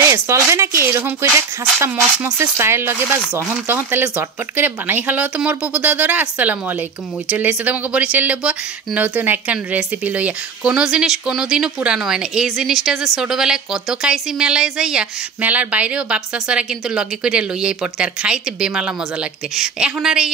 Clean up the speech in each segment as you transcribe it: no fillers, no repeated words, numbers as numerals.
চলবে নাকি এরকম করে খাস্তা মসমসে চায়ের লগে বা যখন তখন তাহলে ঝটপট করে বানাই হলো তো মোর বুবু দাদারা। আসসালামু আলাইকুম, মুই চলে এসে তোমাকে পরিচয় লেব নতুন একখান রেসিপি লইয়া। কোনো জিনিস কোনোদিনও পুরানো হয় না। এই জিনিসটা যে ছোটোবেলায় কত খাইছি মেলায় যাইয়া, মেলার বাইরেও বাপসাসারা কিন্তু লগে করে লইয়াই পড়তে আর খাইতে বেমালা মজা লাগতে। এখন আর এই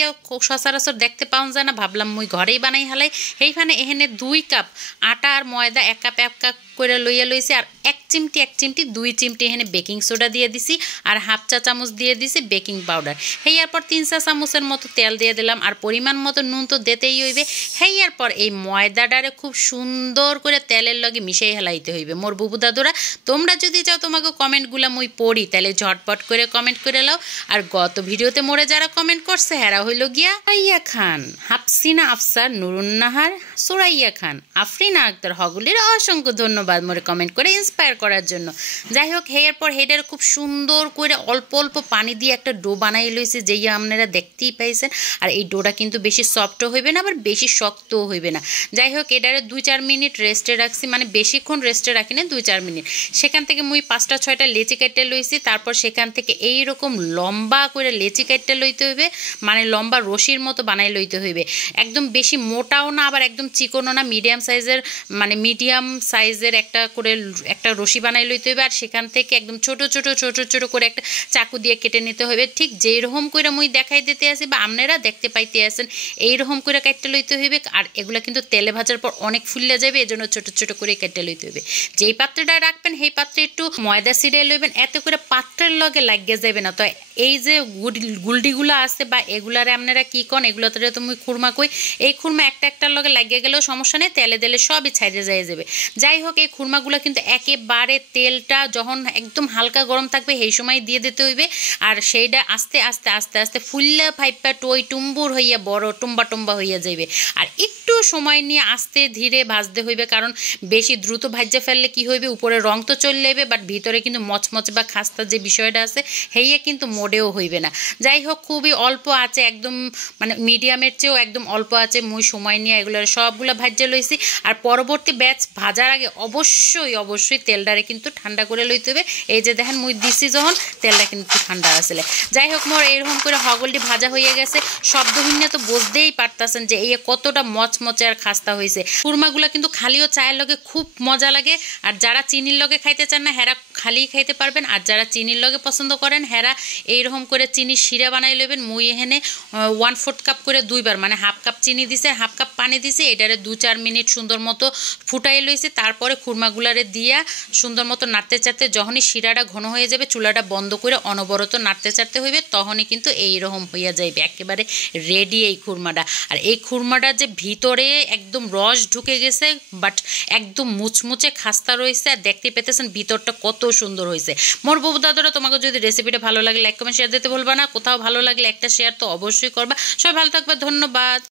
সচরাচর দেখতে পাওয়া যায় না, ভাবলাম মুই ঘরেই বানাই হালাই। সেইখানে এখানে 2 কাপ আটা আর ময়দা 1 কাপ 1 কাপ করে লইয়া লইছি, আর 1 চিমটি 2 চিমটি এখানে বেকিং সোডা দিয়ে দিছি, আর হাফ চা চামচ দিয়ে দিছি বেকিং পাউডার। হেয়ার পর 3 চা চামচের মতো তেল দিয়ে দিলাম, আর পরিমাণ মতো নুন তো দিতেই হইবে। হেয়ার পর এই ময়দাটারে খুব সুন্দর করে তেলের লগে মিশাই হেলাইতে হইবে। মোর বুবু দাদুরা, তোমরা যদি চাও তোমাকে কমেন্টগুলো মুই পড়ি, তাহলে ঝটপট করে কমেন্ট করে লাও। আর গত ভিডিওতে মোরে যারা কমেন্ট করছে হেরা হইল গিয়া সুরাইয়া খান, হাফসিনা আফসার, নুরুন্নাহার, সুরাইয়া খান, আফরিনা আক্তার হগুলির অসংখ্য ধন্যবাদ মোরে কমেন্ট করে ইন্সপায়ার করার জন্য। যাই হোক, হেয়ার পর হেডার খুব সুন্দর করে অল্প অল্প পানি দিয়ে একটা ডো বানাই লইছি, যেই আপনারা দেখতেই পাইছেন। আর এই ডোটা কিন্তু বেশি সফটও হইবে না, আবার বেশি শক্তও হইবে না। যাই হোক, এটারে 2-4 মিনিট রেস্টে রাখছি, মানে বেশিক্ষণ রেস্টে রাখি না, 2-4 মিনিট। সেখান থেকে মুই 5টা-6টা লেচি কাটতে লইছি। তারপর সেখান থেকে এইরকম লম্বা করে লেচি কাটতে লইতে হইবে, মানে লম্বা রশির মতো বানাই লইতে হইবে। একদম বেশি মোটাও না, আবার একদম চিকনও না, মিডিয়াম সাইজের, মানে মিডিয়াম সাইজের একটা রশি বানাই লইতে হইবে। আর সেখান থেকে একদম ছোট ছোট করে একটা চাকু দিয়ে কেটে নিতে হইবে, ঠিক যেই রকম করে মুই দেখাই দিতে আসি বা আপনারা দেখতে পাইতে আসেন এইরকম করে কাটতে লইতে হইবে। আর এগুলা কিন্তু তেলে ভাজার পর অনেক ফুলে যাবে, এজন্য ছোট ছোট করে কেটে লইতে হইবে। যেই পাত্রটা রাখবেন সেই পাত্রে একটু ময়দা ছিটিয়ে লইবেন, এতে করে পাত্রের লগে লাগিয়ে যাবে না। তো এই যে গুলডিগুলো আছে বা এগুলারে আপনারা কি কন, এগুলোতে তো মুই খুরমা কই, এই খুরমা একটার লগে লাগিয়ে গেলেও সমস্যা নেই, তেলে দিলে সবই ছাইড়ে যাবে। যাই হোক, এই খুরমাগুলো কিন্তু একেবারে তেলটা যখন একদম হালকা গরম থাকবে সেই সময় দিয়ে দিতে হইবে। আর সেইটা আস্তে আস্তে ফুল্লা ফাইপা টই টুম্বুর হইয়া বড় টুম্বা হইয়া যাইবে। আর একটু সময় নিয়ে আস্তে ধীরে ভাজতে হইবে, কারণ বেশি দ্রুত ভাজতে ফেললে কি হইবে, উপরে রং তো চলে যাবে, বাট ভিতরে কিন্তু মচমচ বা খাস্তা যে বিষয়টা আছে হেইয়া কিন্তু মোটেও হইবে না। যাই হোক, খুবই অল্প আছে, একদম মানে মিডিয়ামের চেয়েও একদম অল্প আছে। মুই সময় নিয়ে এগুলো সবগুলো ভাজতে লইছি। আর পরবর্তী ব্যাচ ভাজার আগে অবশ্যই তেলটারে কিন্তু ঠান্ডা করে লইতে হবে। এই যে দেখেন মুই দিছি যখন, তেলটা কিন্তু ঠান্ডা আসলে। যাই হোক, মোর এরকম করে হগলটি ভাজা হয়ে গেছে। শব্দহীনে তো বুঝতেই পারতেছেন যে এই কতটা মচমচে আর খাস্তা হয়েছে। খুরমাগুলো কিন্তু খালিও চায়ের লগে খুব মজা লাগে। আর যারা চিনির লগে খাইতে চান না হেরা খালি খাইতে পারবেন, আর যারা চিনির লগে পছন্দ করেন হেরা এইরকম করে চিনির শিরা বানাই লইবেন। মুই এখানে 1/4 কাপ করে 2 বার, মানে হাফ কাপ চিনি দিছে, হাফ কাপ পানি দিছে। এটারে 2-4 মিনিট সুন্দর মতো ফুটাই লইছে। তারপরে খুরমাগুলারে দিয়া সুন্দর মতো নাড়তে চাড়তে যখনই শিরাটা ঘন হয়ে যাবে, চুলাটা বন্ধ করে অনবরত নাড়তে চাড়তে হইবে, তখনই কিন্তু এইরকম হইয়া যাইবে, একেবারে রেডি এই খুরমাটা। আর এই খুরমাটা যে ভিতরে একদম রস ঢুকে গেছে, বাট একদম মুচমুচে খাস্তা রয়েছে, আর দেখতে পেতেছেন ভিতরটা কত সুন্দর হয়েছে। মোর বুবু দাদারা, তোমাকে যদি রেসিপিটা ভালো লাগে লাইক কমেন্ট শেয়ার দিতে ভুলবা না। কোথাও ভালো লাগলে একটা শেয়ার তো অবশ্যই করবা। সবাই ভালো থাকবে, ধন্যবাদ।